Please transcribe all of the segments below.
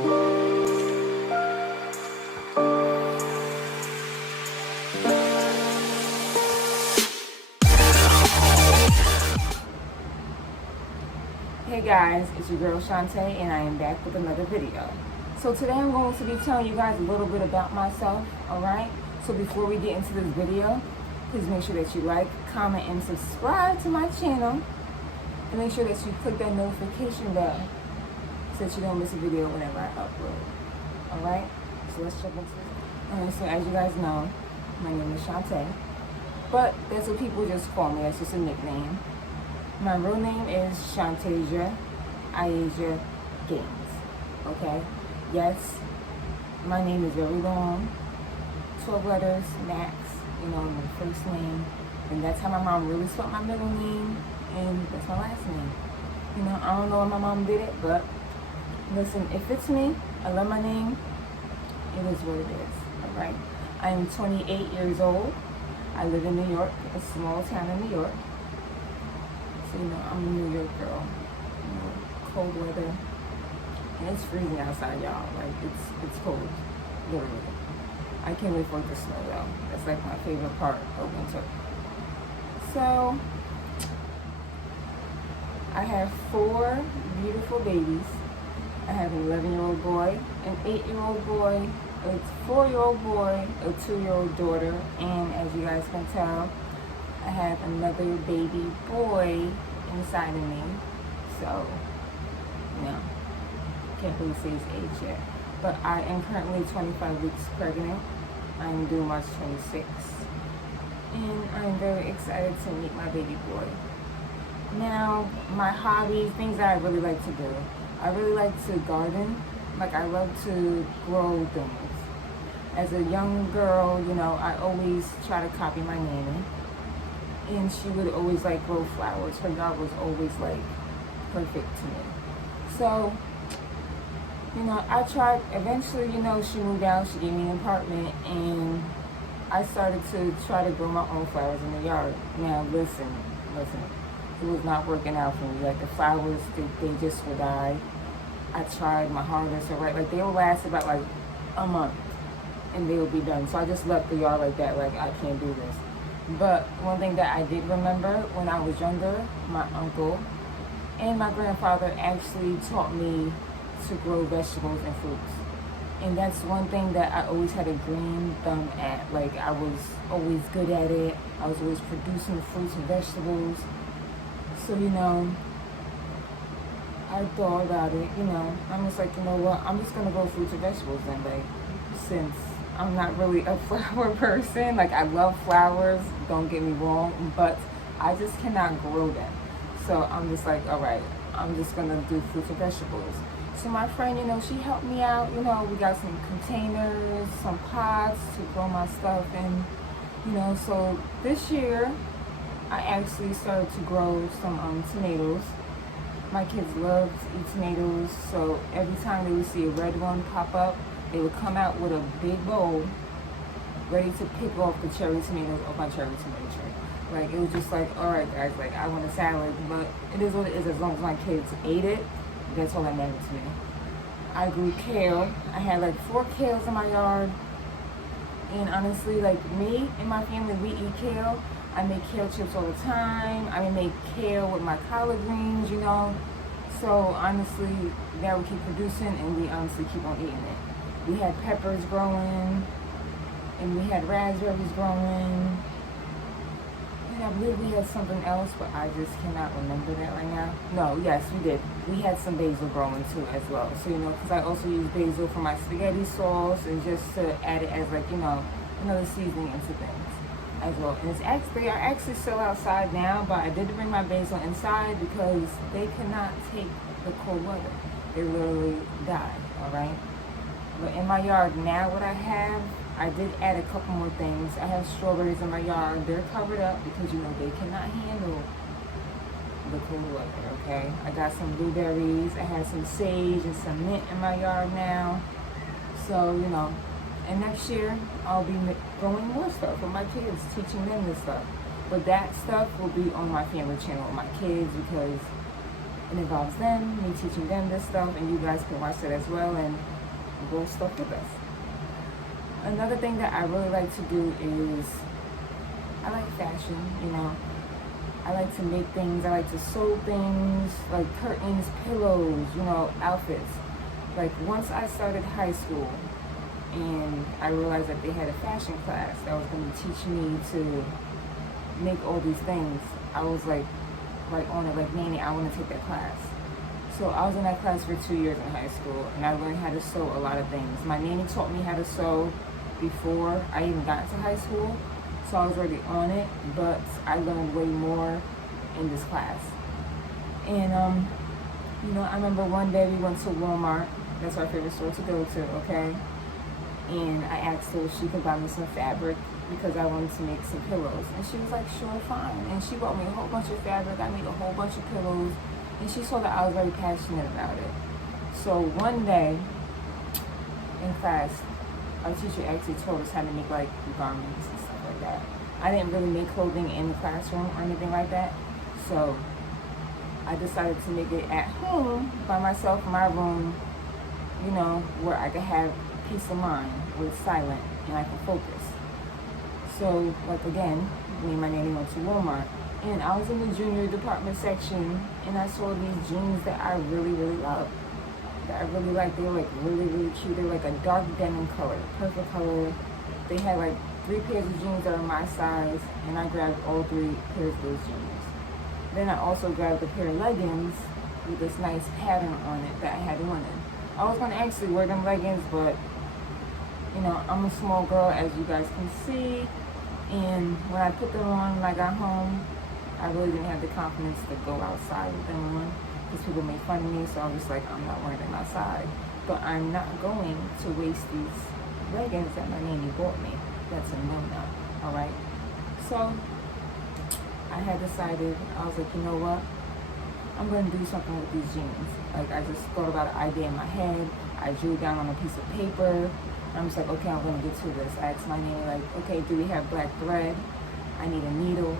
Hey guys, it's your girl Shantae and I am back with another video. So today I'm going to be telling you guys a little bit about myself, alright? So before we get into this video, please make sure that you like, comment, and subscribe to my channel. And make sure that you click that notification bell so that you don't miss a video whenever I upload. Alright? So let's jump into it. Alright, so as you guys know, my name is Shantae. But that's what people just call me, that's just a nickname. My real name is Shantasia Asia Gaines, okay? Yes, my name is very long, 12 letters, max, my first name. And that's how my mom really spelled my middle name, and that's my last name. I don't know why my mom did it, but listen, it fits me. I love my name. It is what it is, all right? I am 28 years old. I live in New York, a small town in New York. So, I'm a New York girl, cold weather, and it's freezing outside, y'all. Like, it's cold, literally. I can't wait for it to snow, though. That's like my favorite part of winter. So, I have 4 beautiful babies. I have an 11-year-old boy, an 8-year-old boy, a 4-year-old boy, a 2-year-old daughter, and as you guys can tell, I have another baby boy inside of me. So, can't really say his age yet. But I am currently 25 weeks pregnant. I'm due March 26th. And I'm very excited to meet my baby boy. Now, my hobbies, things that I really like to do. I really like to garden. Like, I love to grow things. As a young girl, I always try to copy my nanny. And she would always grow flowers. Her yard was always perfect to me. So, I tried, eventually, she moved out, she gave me an apartment, and I started to try to grow my own flowers in the yard. Now, listen, it was not working out for me. The flowers, they just would die. I tried my hardest, they will last about a month, and they will be done. So I just left the yard like that, I can't do this. But one thing that I did remember when I was younger, my uncle and my grandfather actually taught me to grow vegetables and fruits. And that's one thing that I always had a green thumb at. I was always good at it. I was always producing the fruits and vegetables. So, I thought about it, I'm just what? I'm just going to grow fruits and vegetables then, since I'm not really a flower person. I love flowers, don't get me wrong, but I just cannot grow them. So I'm just all right, I'm just gonna do fruits and vegetables. So my friend, she helped me out. We got some containers, some pots to grow my stuff in. So this year, I actually started to grow some tomatoes. My kids love to eat tomatoes, so every time they would see a red one pop up, they would come out with a big bowl ready to pick off the cherry tomatoes off my cherry tomato tree. It was just all right, guys, I want a salad, but it is what it is. As long as my kids ate it, that's all that mattered to me. I grew kale. I had 4 kales in my yard. And honestly, me and my family, we eat kale. I make kale chips all the time. I make kale with my collard greens, So honestly, that will keep producing, and we honestly keep on eating it. We had peppers growing, and we had raspberries growing. And I believe we had something else, but I just cannot remember that right now. No, yes, we did. We had some basil growing too as well. So, because I also use basil for my spaghetti sauce and just to add it as another seasoning into things as well. And they are actually still outside now, but I did bring my basil inside because they cannot take the cold weather. They literally die, all right? But in my yard now, what I did add a couple more things. I have strawberries in my yard. They're covered up because, they cannot handle the cold weather, okay? I got some blueberries. I have some sage and some mint in my yard now. So, and next year, I'll be growing more stuff with my kids, teaching them this stuff. But that stuff will be on my family channel with my kids because It involves them, me teaching them this stuff, and you guys can watch it as well and grow stuff with us. Another thing that I really like to do is I like fashion, you know. I like to make things, I like to sew things, like curtains, pillows, you know, outfits. Like once I started high school and I realized that they had a fashion class that was going to teach me to make all these things, I was like right on it, like, Nanny, I want to take that class. So I was in that class for 2 years in high school, and I learned how to sew a lot of things. My nanny taught me how to sew before I even got into high school, so I was already on it, but I learned way more in this class. And you know, I remember one day we went to Walmart. That's our favorite store to go to, okay? And I asked her if she could buy me some fabric because I wanted to make some pillows. And she was like, sure, fine. And she bought me a whole bunch of fabric. I made a whole bunch of pillows. And she saw that I was very passionate about it. So one day in class, our teacher actually taught us how to make like garments and stuff like that. I didn't really make clothing in the classroom or anything like that. So I decided to make it at home by myself in my room, you know, where I could have peace of mind, where it's silent and I can focus. So, like, again, me and my nanny went to Walmart, and I was in the junior department section, and I saw these jeans that I really, really loved, that I really liked. They were like really, really cute. They were like a dark denim color, perfect color. They had like 3 pairs of jeans that are my size, and I grabbed all 3 pairs of those jeans. Then I also grabbed a pair of leggings with this nice pattern on it that I had wanted. I was going to actually wear them leggings, but, you know, I'm a small girl, as you guys can see. And when I put them on when I got home, I really didn't have the confidence to go outside with them on because people made fun of me. So I was like, I'm not wearing them outside. But I'm not going to waste these leggings that my nanny bought me. That's a no-no, all right? So I had decided, I was like, you know what? I'm going to do something with these jeans. Like, I just thought about an idea in my head. I drew it down on a piece of paper. I'm just like, okay, I'm going to get to this. I asked my nanny, like, okay, do we have black thread? I need a needle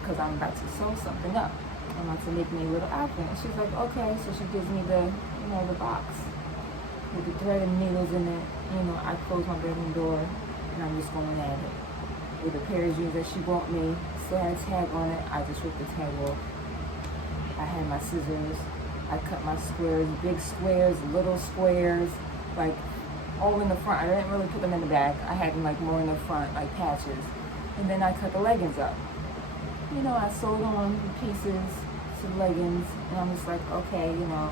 because I'm about to sew something up. I'm about to make me a little outfit. And she's like, okay. So she gives me the, you know, the box with the thread and needles in it. You know, I close my bedroom door and I'm just going at it. With a pair of jeans that she bought me, still had a tag on it. I just ripped the tag off. I had my scissors. I cut my squares, big squares, little squares, like all in the front. I didn't really put them in the back. I had them like more in the front, like patches. And then I cut the leggings up. You know, I sewed on the pieces to the leggings, and I'm just like, okay, you know,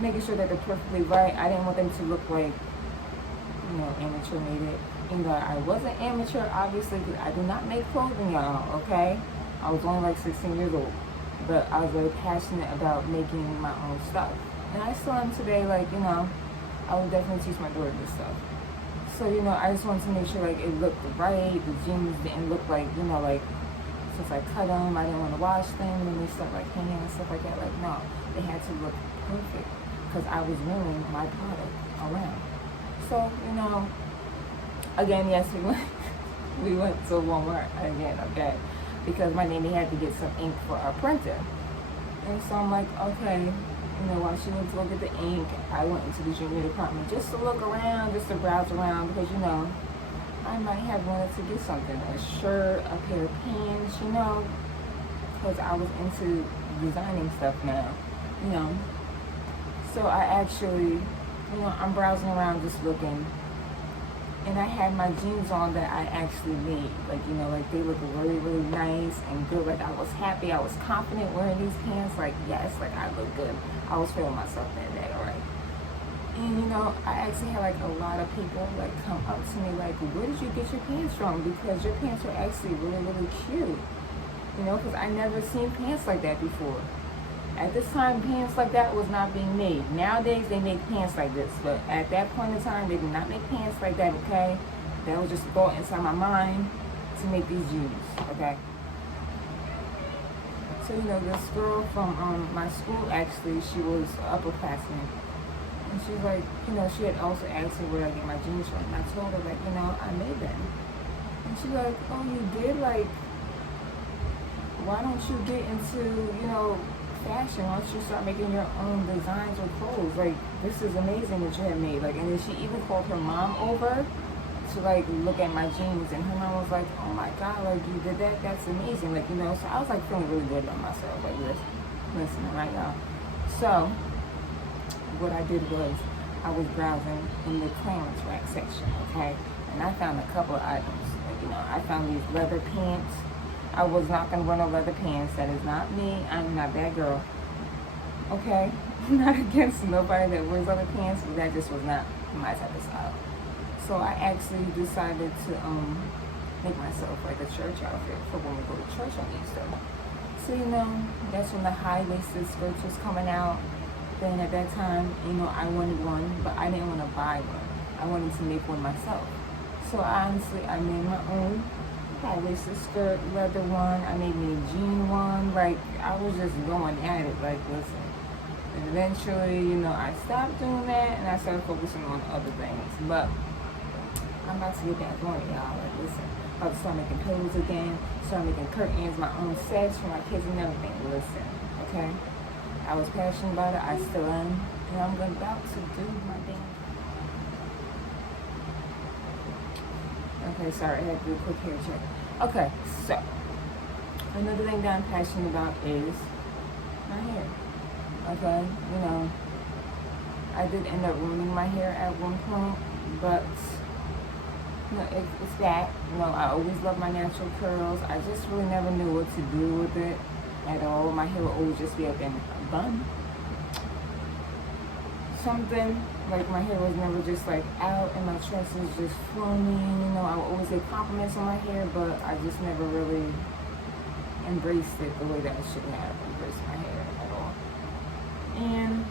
making sure that they're perfectly right. I didn't want them to look like, you know, amateur made it. You know, I wasn't amateur, obviously, because I do not make clothing, y'all, okay? I was only like 16 years old. But I was very passionate about making my own stuff. And I still am today, like, you know, I will definitely teach my daughter this stuff. So, you know, I just wanted to make sure, like, it looked right. The jeans didn't look like, you know, like, since I cut them, I didn't want to wash them, and they start, like, hanging and stuff like that. Like, no, they had to look perfect because I was wearing my product around. So, you know, again, yes, we went to Walmart again, okay, because my nanny had to get some ink for our printer. And so I'm like, okay, you know, while she went to go get the ink, I went into the junior department just to look around, just to browse around, because, you know, I might have wanted to get something, a shirt, a pair of pants, you know, because I was into designing stuff now, you know. So I actually, you know, I'm browsing around just looking, and I had my jeans on that I actually made. Like, you know, like, they look really, really nice and good. Like, I was happy, I was confident wearing these pants. Like, yes, like, I look good. I was feeling myself that day, all right? And, you know, I actually had, like, a lot of people, like, come up to me, like, where did you get your pants from? Because your pants are actually really, really cute. You know, because I never seen pants like that before. At this time, pants like that was not being made. Nowadays, they make pants like this. But at that point in time, they did not make pants like that, okay? That was just a thought inside my mind to make these jeans, okay? So, you know, this girl from my school, actually, she was an upperclassman. And she's like, you know, she had also asked me where I get my jeans from. And I told her, like, you know, I made them. And she's like, oh, you did? Like, why don't you get into, you know, fashion. Why don't you start making your own designs or clothes? Like, this is amazing what you have made. Like, and then she even called her mom over to like look at my jeans, and her mom was like, oh my god, like you did that, that's amazing. Like, you know, so I was like feeling really good about myself. Like, listen right now. So what I did was I was browsing in the clearance rack section, okay, and I found a couple of items. Like, you know, I found these leather pants. I was not gonna wear no leather pants. That is not me. I'm not that girl. Okay, I'm not against nobody that wears leather pants, but that just was not my type of style. So I actually decided to make myself like a church outfit for when we go to church on Easter. So, you know, that's when the high-waisted skirts was coming out. Then at that time, you know, I wanted one, but I didn't want to buy one. I wanted to make one myself. So honestly, I made my own high-waisted skirt, leather one. I made me a jean one. Like, I was just going at it. Like, listen. And eventually, you know, I stopped doing that and I started focusing on other things. But I'm about to get back on it, y'all. Like, listen, I'm about to start making pillows again, start making curtains, my own sets for my kids and everything. Listen, okay? I was passionate about it, I still am, and I'm about to do my thing. Okay, sorry, I had to do a quick hair check. Okay, so, another thing that I'm passionate about is my hair. Okay, you know, I did end up ruining my hair at one point, but you know, it's back. You know, I always loved my natural curls. I just really never knew what to do with it at all. My hair would always just be like in a bun. Something, like my hair was never just like out and my tresses just flowing. You know, I would always get compliments on my hair, but I just never really embraced it the way that I should have embraced my hair at all. And,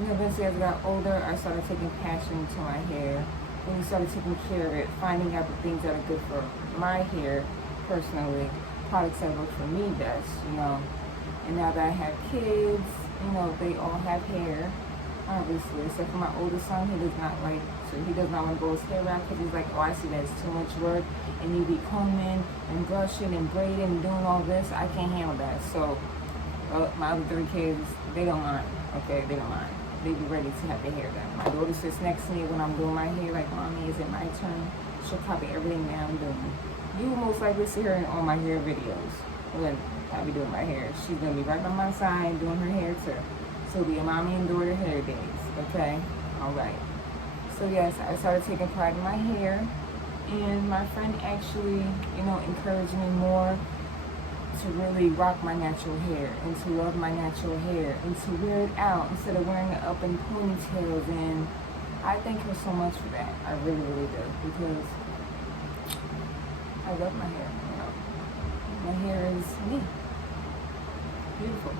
you know, eventually as I got older, I started taking passion to my hair. When we started taking care of it, finding out the things that are good for my hair personally, products that work for me best, you know. And now that I have kids, you know, they all have hair, obviously, except for my oldest son. He does not want to grow his hair out because he's like, oh, I see that's too much work, and you be combing and brushing and braiding and doing all this. I can't handle that. So my other 3 kids, they don't mind. Okay, they don't mind. They be ready to have their hair done. My daughter sits next to me when I'm doing my hair, like, Mommy, is it my turn? She'll copy everything that I'm doing. You will most likely see her in all my hair videos when I be doing my hair. She's gonna be right by my side doing her hair too. So it'll be a mommy and daughter hair days, okay? All right. So yes, I started taking pride in my hair, and my friend actually, you know, encouraged me more to really rock my natural hair and to love my natural hair and to wear it out instead of wearing it up in ponytails. And I thank her so much for that. I really, really do, because I love my hair. You know, my hair is me. Beautiful.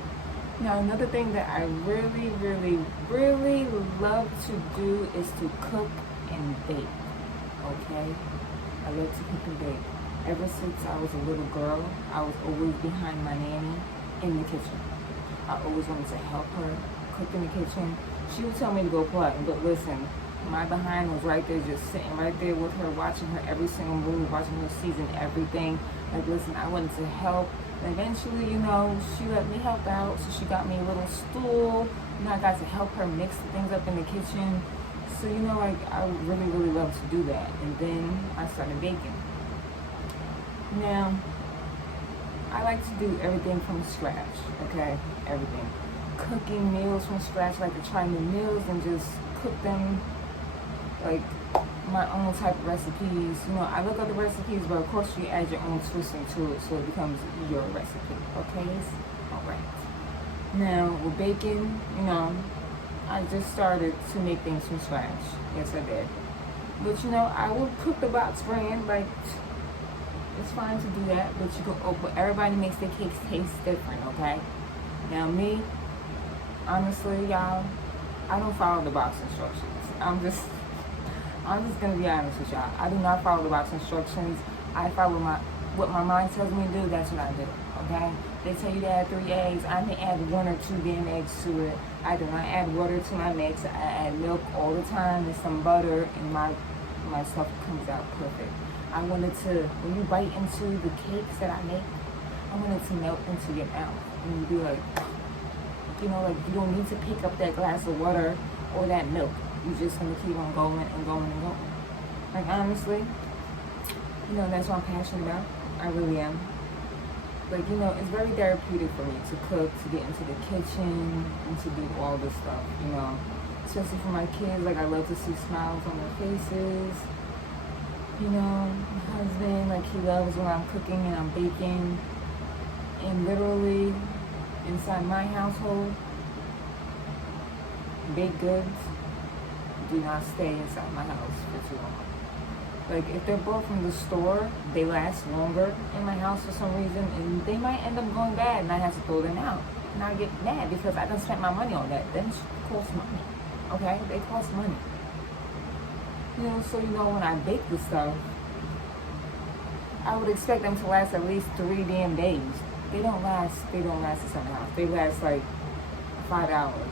Now, another thing that I really, really, really love to do is to cook and bake. Okay, I love to cook and bake. Ever since I was a little girl, I was always behind my nanny in the kitchen. I always wanted to help her cook in the kitchen. She would tell me to go play, but listen, my behind was right there, just sitting right there with her, watching her every single move, watching her season everything. Like, listen, I wanted to help. And eventually, you know, she let me help out, so she got me a little stool. You know, I got to help her mix things up in the kitchen. So, you know, like, I really, really love to do that. And then I started baking. Now, I like to do everything from scratch, okay? Everything. Cooking meals from scratch, I like to try new meals and just cook them, like, my own type of recipes. You know, I look at the recipes, but of course you add your own twist into it so it becomes your recipe, okay? Alright. Now, with baking, you know, I just started to make things from scratch. Yes, I did. But, you know, I will cook the box brand, like, it's fine to do that, but you can but everybody makes their cakes taste different, okay? Now me, honestly, y'all, I don't follow the box instructions. I'm just gonna be honest with y'all. I do not follow the box instructions. I follow what my mind tells me to do, that's what I do, okay? They tell you to add 3 eggs. I may add 1 or 2 damn eggs to it. I do not add water to my mix. I add milk all the time and some butter, and my stuff comes out perfect. I wanted to, when you bite into the cakes that I make, I want it to melt into your mouth. And you'd be like, you know, like you don't need to pick up that glass of water or that milk. You're just gonna keep on going and going and going. Like honestly, you know, that's what I'm passionate about. I really am. Like, you know, it's very therapeutic for me to cook, to get into the kitchen, and to do all this stuff, you know. Especially for my kids, like I love to see smiles on their faces. You know, my husband, like he loves when I'm cooking and I'm baking. And literally, inside my household, baked goods do not stay inside my house for too long. Like if they're bought from the store, they last longer in my house for some reason, and they might end up going bad, and I have to throw them out. And I get mad because I done spent my money on that. Them cost money, okay? They cost money. You know, so you know when I bake the stuff, I would expect them to last at least 3 damn days. They don't last inside the house. They last like 5 hours.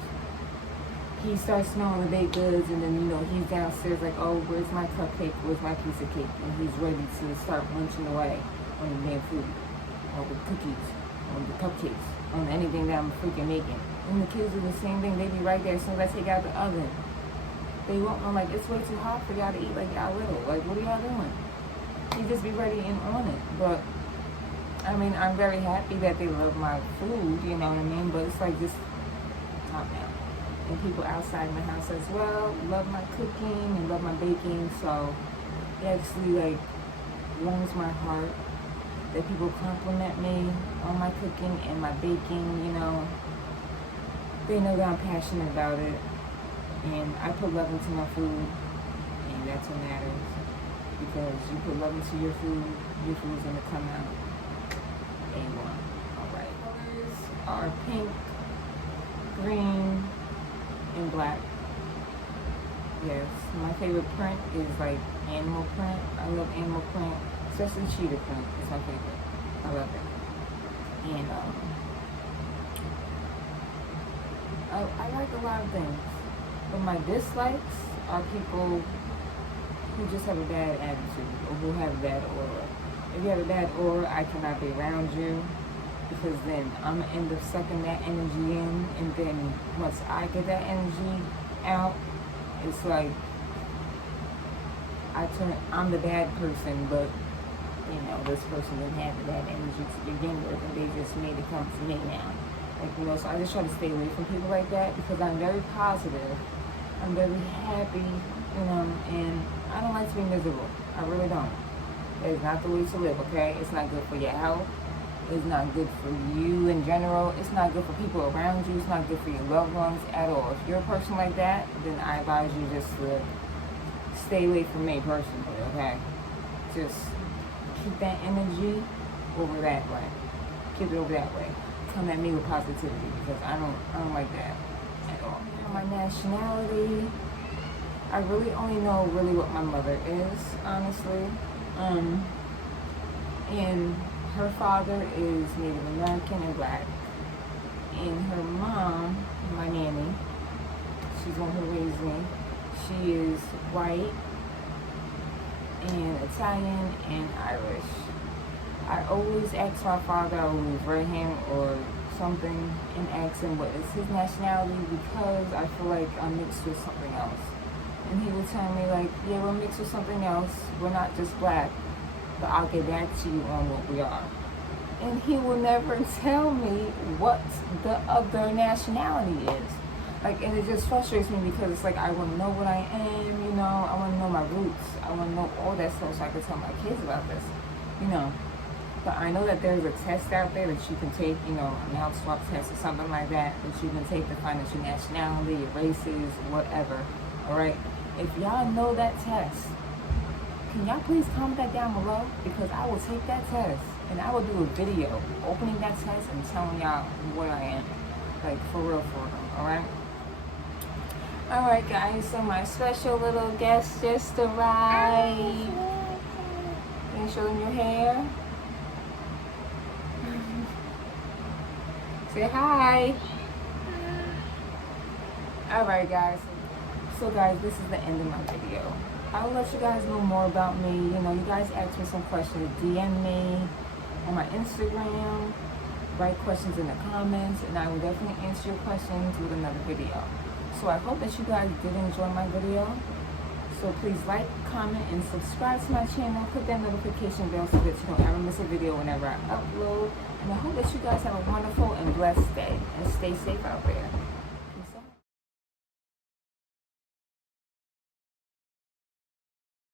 He starts smelling the baked goods, and then, you know, he's downstairs like, oh, where's my cupcake? Where's my piece of cake? And he's ready to start munching away on the damn food, or the cookies, or the cupcakes, on anything that I'm freaking making. And the kids do the same thing. They be right there as soon as I take out the oven. They won't know, like, it's way too hot for y'all to eat like y'all little. Like, what are y'all doing? You just be ready and on it. But, I mean, I'm very happy that they love my food, you know what I mean? But it's like, just calm down. And people outside my house as well love my cooking and love my baking, so it actually like warms my heart that people compliment me on my cooking and my baking. You know, they know that I'm passionate about it, and I put love into my food, and that's what matters, because you put love into your food's gonna come out A1. Alright, colors are pink, green, and black. Yes, my favorite print is like animal print. I love animal print, especially cheetah print. It's my favorite. I love it. And I like a lot of things, but my dislikes are people who just have a bad attitude or who have a bad aura. If you have a bad aura, I cannot be around you, because then I'm gonna end up sucking that energy in, and then once I get that energy out, it's like I'm the bad person, but you know, this person didn't have the bad energy to begin with, and they just made it come to me now. Like, you know, so I just try to stay away from people like that, because I'm very positive, I'm very happy, you know, and I don't like to be miserable. I really don't. It's not the way to live, okay? It's not good for your health. It's not good for you in general. It's not good for people around you. It's not good for your loved ones at all. If you're a person like that, then I advise you just to stay away from me personally, okay? Just keep that energy over that way. Keep it over that way. Come at me with positivity, because I don't like that at all. My nationality, I really only know really what my mother is, honestly. And her father is Native American and black. And her mom, my nanny, she's the one who raised me. She is white and Italian and Irish. I always ask my father, I always write him or something and ask him what is his nationality, because I feel like I'm mixed with something else. And he would tell me like, yeah, we're mixed with something else. We're not just black. But I'll get back to you on what we are. And he will never tell me what the other nationality is. Like, and it just frustrates me, because it's like, I want to know what I am, you know, I want to know my roots. I want to know all that stuff so I can tell my kids about this, you know. But I know that there's a test out there that you can take, you know, a mouth swab test or something like that you can take to find out your nationality, your races, whatever, all right? If y'all know that test, can y'all please comment that down below? Because I will take that test and I will do a video opening that test and telling y'all what I am. Like, for real, alright? Alright guys, so my special little guest just arrived. Can you show them your hair? Say hi. Alright guys. So guys, this is the end of my video. I will let you guys know more about me. You know, you guys asked me some questions. DM me on my Instagram. write questions in the comments, and I will definitely answer your questions with another video. So I hope that you guys did enjoy my video. So please like, comment, and subscribe to my channel. Click that notification bell so that you don't ever miss a video whenever I upload. And I hope that you guys have a wonderful and blessed day. And stay safe out there.